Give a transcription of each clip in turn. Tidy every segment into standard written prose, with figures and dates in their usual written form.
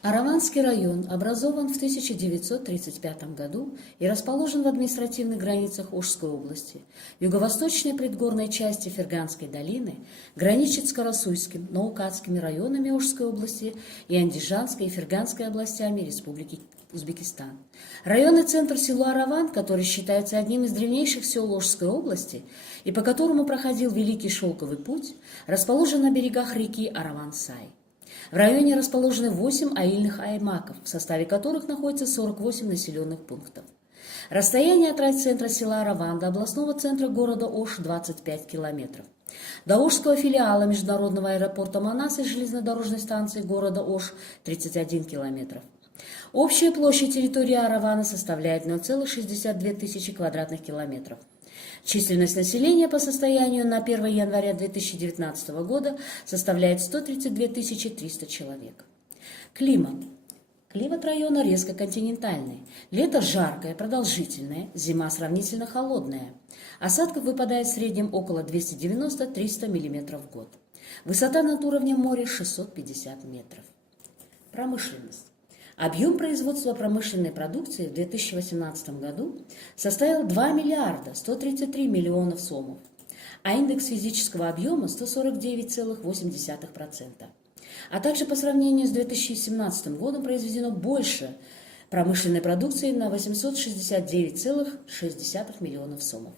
Араванский район образован в 1935 году и расположен в административных границах Ошской области. В юго-восточной предгорной части Ферганской долины граничит с Карасуйским, Наукатскими районами Ошской области и Андижанской и Ферганской областями Республики Узбекистан. Районный центр село Араван, который считается одним из древнейших сел Ошской области и по которому проходил Великий Шелковый путь, расположен на берегах реки Араван-Сай. В районе расположены 8 аильных аймаков, в составе которых находится 48 населенных пунктов. Расстояние от райцентра села Араван до областного центра города Ош 25 километров. До Ошского филиала международного аэропорта Манас и железнодорожной станции города Ош 31 километров. Общая площадь территории Аравана составляет 0,62 тысячи квадратных километров. Численность населения по состоянию на 1 января 2019 года составляет 132 300 человек. Климат. Климат района резко континентальный. Лето жаркое, продолжительное, зима сравнительно холодная. Осадков выпадает в среднем около 290-300 мм в год. Высота над уровнем моря 650 метров. Промышленность. Объем производства промышленной продукции в 2018 году составил 2 миллиарда 133 миллионов сомов, а индекс физического объема 149,8%. А также по сравнению с 2017 годом произведено больше промышленной продукции на 869,6 миллионов сомов.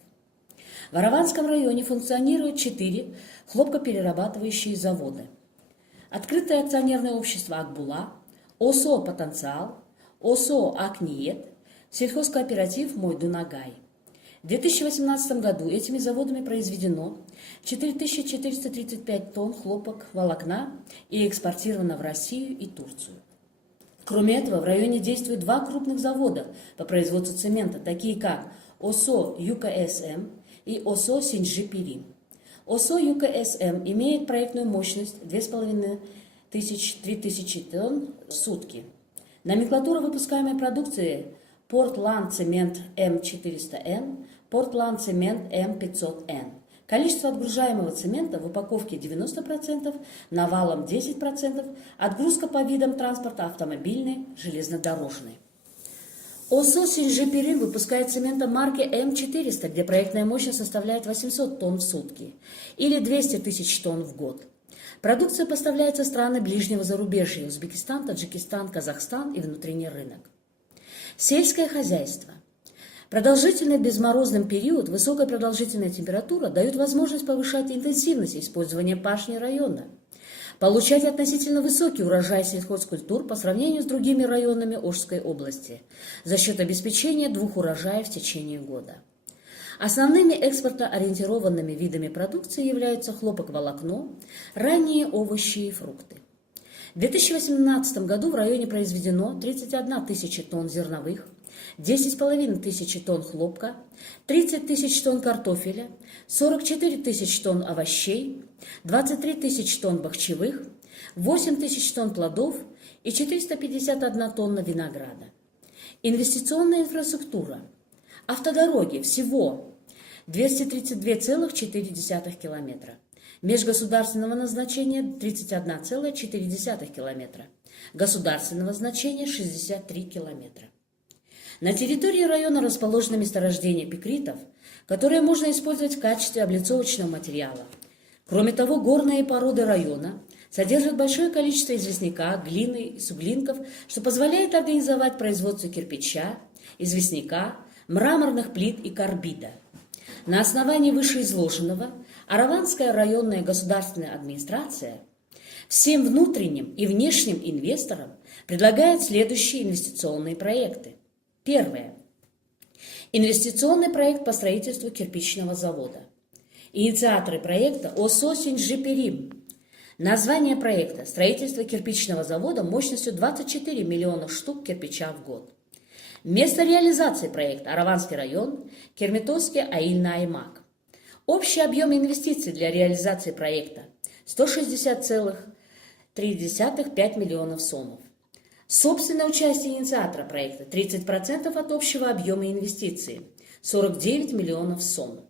В Араванском районе функционируют 4 хлопкоперерабатывающие завода. Открытое акционерное общество «Акбула», ОСО «Потенциал», ОСО «Акниет», сельхозкооператив «Мой Дунагай». В 2018 году этими заводами произведено 4435 тонн хлопок волокна и экспортировано в Россию и Турцию. Кроме этого, в районе действуют 2 крупных завода по производству цемента, такие как ОСО ЮКСМ и ОСО Синджи-Пирим. ОСО ЮКСМ имеет проектную мощность 3000 тонн в сутки. Номенклатура выпускаемой продукции Портланд Цемент М400Н, Портланд Цемент М500Н. Количество отгружаемого цемента в упаковке 90%, навалом 10%, отгрузка по видам транспорта автомобильный, железнодорожный. ОСО Синджи-Пирим выпускает цемента марки М400, где проектная мощность составляет 800 тонн в сутки или 200 тысяч тонн в год. Продукция поставляется в страны ближнего зарубежья – Узбекистан, Таджикистан, Казахстан и внутренний рынок. Сельское хозяйство. Продолжительный безморозный период, высокая продолжительная температура дают возможность повышать интенсивность использования пашни района, получать относительно высокий урожай сельхозкультур по сравнению с другими районами Ошской области за счет обеспечения 2 урожаев в течение года. Основными экспортоориентированными видами продукции являются хлопок-волокно, ранние овощи и фрукты. В 2018 году в районе произведено 31 тысяча тонн зерновых, 10,5 тысячи тонн хлопка, 30 тысяч тонн картофеля, 44 тысяч тонн овощей, 23 тысяч тонн бахчевых, 8 тысяч тонн плодов и 451 тонна винограда. Инвестиционная инфраструктура. Автодороги всего 232,4 километра. Межгосударственного назначения 31,4 километра. Государственного значения 63 километра. На территории района расположено месторождение пикритов, которые можно использовать в качестве облицовочного материала. Кроме того, горные породы района содержат большое количество известняка, глины и суглинков, что позволяет организовать производство кирпича, известняка, мраморных плит и карбида. На основании вышеизложенного Араванская районная государственная администрация всем внутренним и внешним инвесторам предлагает следующие инвестиционные проекты. Первое. Инвестиционный проект по строительству кирпичного завода. Инициаторы проекта ОСО Синджи-Пирим. Название проекта – строительство кирпичного завода мощностью 24 миллиона штук кирпича в год. Место реализации проекта – Араванский район, Керметовский аильный аймак. Общий объем инвестиций для реализации проекта – 160,3 миллионов сомов. Собственное участие инициатора проекта – 30% от общего объема инвестиций – 49 миллионов сом.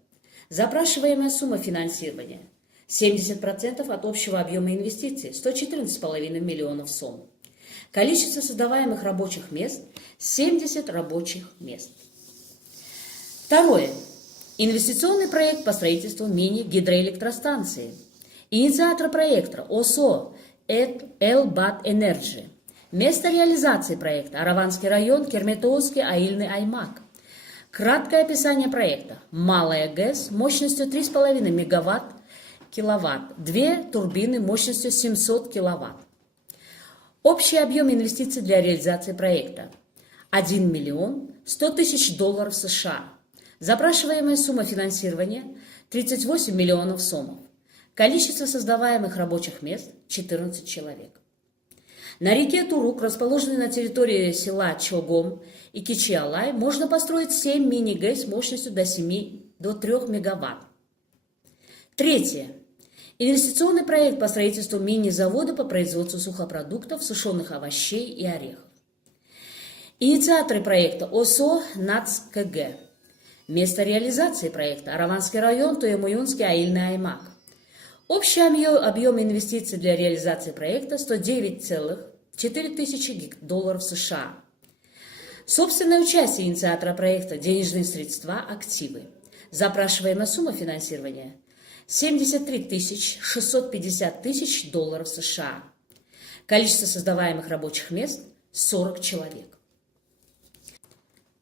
Запрашиваемая сумма финансирования – 70% от общего объема инвестиций – 114,5 миллионов сом. Количество создаваемых рабочих мест – 70 рабочих мест. Второе. Инвестиционный проект по строительству мини-гидроэлектростанции. Инициатор проекта ОСО Элбат Энерджи. Место реализации проекта – Араванский район, Керметовский аильный аймак. Краткое описание проекта. Малая ГЭС мощностью 3,5 мегаватт-киловатт. 2 турбины мощностью 700 киловатт. Общий объем инвестиций для реализации проекта – 1 миллион 100 тысяч долларов США. Запрашиваемая сумма финансирования – 38 миллионов сомов. Количество создаваемых рабочих мест – 14 человек. На реке Турук, расположенной на территории села Чогом и Кичиалай, можно построить 7 мини-ГЭС мощностью до 3 мегаватт. Третье. Инвестиционный проект по строительству мини-завода по производству сухопродуктов, сушеных овощей и орехов. Инициаторы проекта ОСО НАЦ-КГ. Место реализации проекта – Араванский район, Туемуюнский аильный аймак. Общий объем инвестиций для реализации проекта – 109,4 тысячи долларов США. Собственное участие инициатора проекта – денежные средства, активы. Запрашиваемая сумма финансирования – 73 650 тысяч долларов США. Количество создаваемых рабочих мест – 40 человек.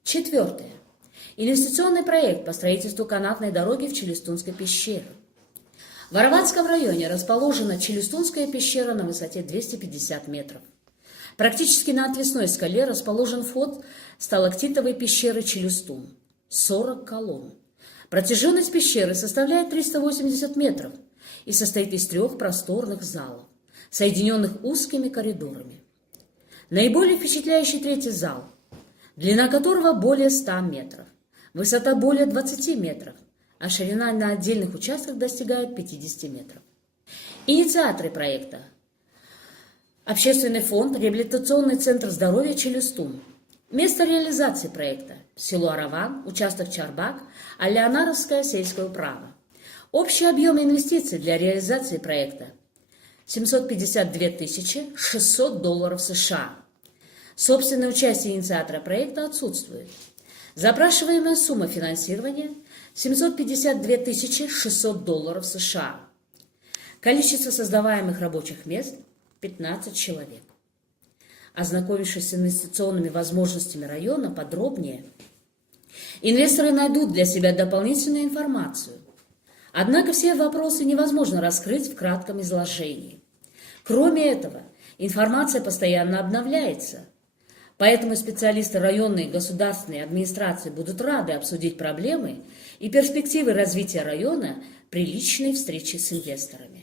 Четвертое. Инвестиционный проект по строительству канатной дороги в Челюстунской пещере. В Араванском районе расположена Челюстунская пещера на высоте 250 метров. Практически на отвесной скале расположен вход сталактитовой пещеры Челюстун – 40 колонн. Протяженность пещеры составляет 380 метров и состоит из 3 просторных залов, соединенных узкими коридорами. Наиболее впечатляющий третий зал, длина которого более 100 метров, высота более 20 метров, а ширина на отдельных участках достигает 50 метров. Инициаторы проекта – Общественный фонд «Реабилитационный центр здоровья Челюстун». Место реализации проекта – село Араван, участок Чарбак, Алеонаровское сельское управа. Общий объем инвестиций для реализации проекта – 752 600 долларов США. Собственное участие инициатора проекта отсутствует. Запрашиваемая сумма финансирования – 752 600 долларов США. Количество создаваемых рабочих мест – 15 человек. Ознакомившись с инвестиционными возможностями района подробнее, инвесторы найдут для себя дополнительную информацию. Однако все вопросы невозможно раскрыть в кратком изложении. Кроме этого, информация постоянно обновляется. Поэтому специалисты районной и государственной администрации будут рады обсудить проблемы и перспективы развития района при личной встрече с инвесторами.